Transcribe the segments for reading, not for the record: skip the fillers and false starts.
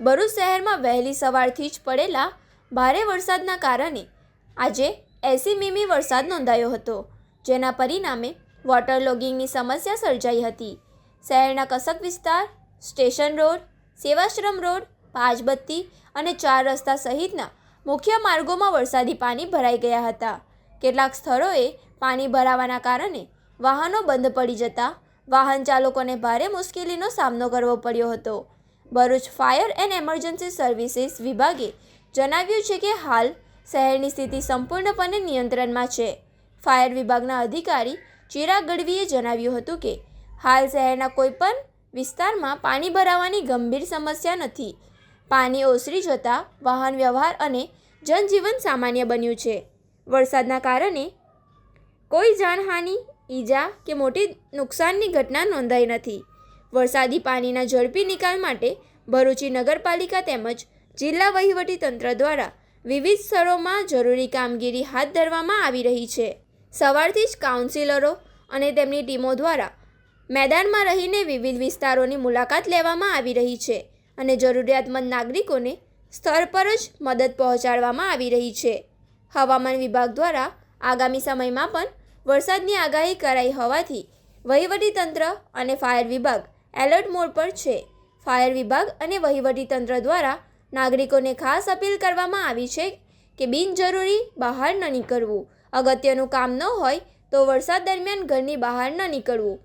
ભરૂચ શહેરમાં વહેલી સવારથી જ પડેલા ભારે વરસાદના કારણે આજે 80 મીમી વરસાદ નોંધાયો હતો, જેના પરિણામે વોટર લોગિંગની સમસ્યા સર્જાઈ હતી। શહેરના કસક વિસ્તાર, સ્ટેશન રોડ, સેવાશ્રમ રોડ, પાંચબત્તી અને 4 રસ્તા સહિતના મુખ્ય માર્ગોમાં વરસાદી પાણી ભરાઈ ગયા હતા। કેટલાક સ્થળોએ પાણી ભરાવાના કારણે વાહનો બંધ પડી જતા વાહન ચાલકોને ભારે મુશ્કેલીનો સામનો કરવો પડ્યો હતો। Bharuch fire and emergency services વિભાગે જણાવ્યું છે કે હાલ શહેરની સ્થિતિ સંપૂર્ણપણે નિયંત્રણમાં છે। ફાયર વિભાગના અધિકારી ચિરાગ ગઢવીએ જણાવ્યું હતું કે હાલ શહેરના કોઈપણ વિસ્તારમાં પાણી ભરાવાની ગંભીર સમસ્યા નથી। પાણી ઓસરી જતાં વાહન વ્યવહાર અને જનજીવન સામાન્ય બન્યું છે। વરસાદના કારણે કોઈ જાનહાનિ, ઈજા કે મોટી નુકસાનની ઘટના નોંધાઈ નથી। વરસાદી પાણીના ઝડપી નિકાલ માટે ભરૂચી નગરપાલિકા તેમજ જિલ્લા વહીવટીતંત્ર દ્વારા વિવિધ સ્થળોમાં જરૂરી કામગીરી હાથ ધરવામાં આવી રહી છે। સવારથી જ કાઉન્સિલરો અને તેમની ટીમો દ્વારા મેદાનમાં રહીને વિવિધ વિસ્તારોની મુલાકાત લેવામાં આવી રહી છે અને જરૂરિયાતમંદ નાગરિકોને સ્થળ પર જ મદદ પહોંચાડવામાં આવી રહી છે। હવામાન વિભાગ દ્વારા આગામી સમયમાં પણ વરસાદની આગાહી કરાઈ હોવાથી વહીવટીતંત્ર અને ફાયર વિભાગ એલર્ટ મોડ પર છે। ફાયર વિભાગ અને વહીવટીતંત્ર દ્વારા નાગરિકોને ખાસ અપીલ કરવામાં આવી છે કે બિનજરૂરી બહાર ન નીકળવું, અગત્યનું કામ ન હોય તો વરસાદ દરમિયાન ઘરની બહાર ન નીકળવું,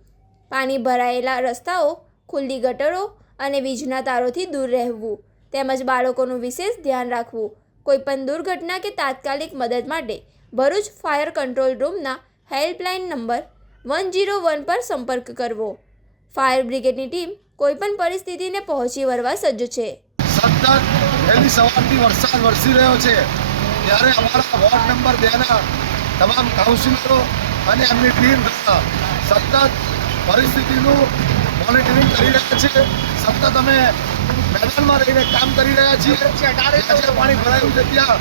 પાણી ભરાયેલા રસ્તાઓ, ખુલ્લી ગટરો અને વીજના તારોથી દૂર રહેવું તેમજ બાળકોનું વિશેષ ધ્યાન રાખવું। કોઈપણ દુર્ઘટના કે તાત્કાલિક મદદ માટે ભરૂચ ફાયર કંટ્રોલ રૂમના હેલ્પલાઇન નંબર 101 પર સંપર્ક કરવો। ફાયર બ્રિગેડની ટીમ કોઈપણ પરિસ્થિતિને પહોંચી વળવા સજ્જ છે। સતત વહેલી સવારથી વરસાદ વરસી રહ્યો છે, ત્યારે અમારા વોર્ડ નંબર 2ના તમામ કાઉન્સિલરો અને એમની ટીમ દ્વારા સતત પરિસ્થિતિનું મોનિટરિંગ કરી રહ્યા છે। સતત અમે મેદાનમાં રહીને કામ કરી રહ્યા છીએ। જ્યાં પાણી ભરાયું છે ત્યાં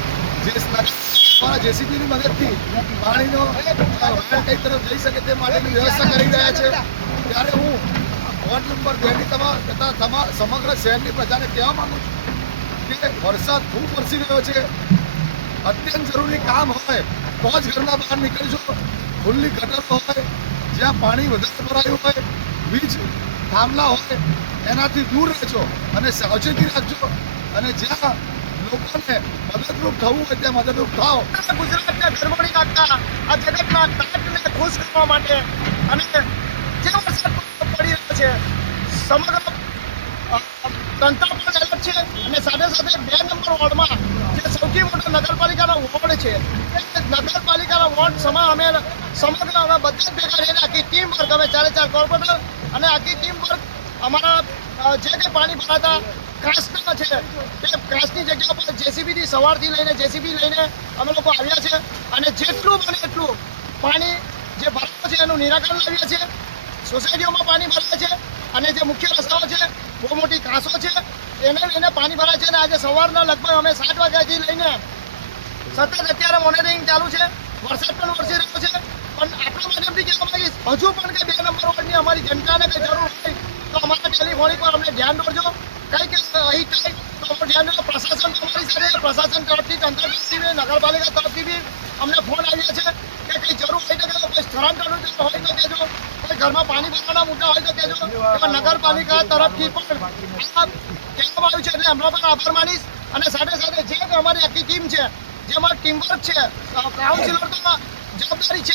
જેસીબીની મદદથી પાણીનો વહેણ કઈ તરફ જઈ શકે તે માટેની વ્યવસ્થા કરી રહ્યા છે। ત્યારે હું વોર્ડ નંબર 2ની તથા સમગ્ર શહેરની પ્રજાને કહેવા માંગુ છું કે વરસાદ ખૂબ વરસી રહ્યો છે। અત્યંત જરૂરી કામ હોય તો જ ઘરના બહાર નીકળજો। ખુલ્લી ગટરો હોય, જ્યાં પાણી વધારે ભરાયું હોય, વીજ થાંભલા હોય, એનાથી દૂર રહેજો અને સાવચેતી રાખજો અને જ્યાં લોકોને મદદરૂપ થવું હોય ત્યાં મદદરૂપ થાઓ। ગુજરાતને ગરમાડી નાખતા આ જગતના તાજને ખુશ કરવા માટે અને જે વરસાદ પડી રહ્યો છે, સમગ્ર તંત્ર પણ એલર્ટ છે અને સાથે સાથે 2 નંબર વોર્ડમાં જે સૌથી મોટો નગરપાલિકાનો વોર્ડ છે, એ નગરપાલિકાના વોર્ડ અમે સમગ્ર બધા જ ભેગા રહીને આખી ટીમ વર્ક, અમે 4 કોર્પોરેટર અને આખી ટીમ વર્ક અમારા જે કંઈ પાણી ભરાતા કાંસના છે તે કાંસની જગ્યા પર જેસીબીથી સવારથી લઈને જેસીબી લઈને અમે લોકો આવ્યા છે અને જેટલું બને એટલું પાણી જે ભરાયું છે એનું નિરાકરણ લાવીએ છીએ। સોસાયટીઓમાં પાણી ભરાય છે અને જે મુખ્ય રસ્તાઓ છે, બહુ મોટી કાંસો છે, એને લઈને પાણી ભરાય છે અને આજે સવારના લગભગ અમે 7 વાગ્યાથી લઈને સતત અત્યારે મોનિટરિંગ ચાલુ છે। વરસાદ પણ વરસી રહ્યો છે, પણ આપણા માધ્યમથી કહેવા માંગીશ હજુ પણ કે 2 નંબર વોર્ડની અમારી જનતાને કંઈ જરૂર હોય તો અમારા ટેલિફોનિક પર અમને ધ્યાન દોરજો। કંઈક અહીં કંઈક તો ધ્યાન દો। પ્રશાસન તમારી સાથે, પ્રશાસન તરફથી, તંત્ર તરફથી, નગરપાલિકા તરફથી બી અમને ફોન આવ્યા છે કે કંઈ જરૂર હોય તો કહેજો, કોઈ સ્થળાંતરનું હોય તો કહેજો, કોઈ ઘરમાં પાણી ભરવાના મુદ્દા હોય તો કહેજો। એમાં નગરપાલિકા તરફથી પણ કહેવામાં આવ્યું છે, એટલે હમણાં પણ આભાર માનીશ અને સાથે સાથે જે અમારી આખી ટીમ છે, જેમાં ટીમવર્ક છે, કાઉન્સિલર તો જવાબદારી છે।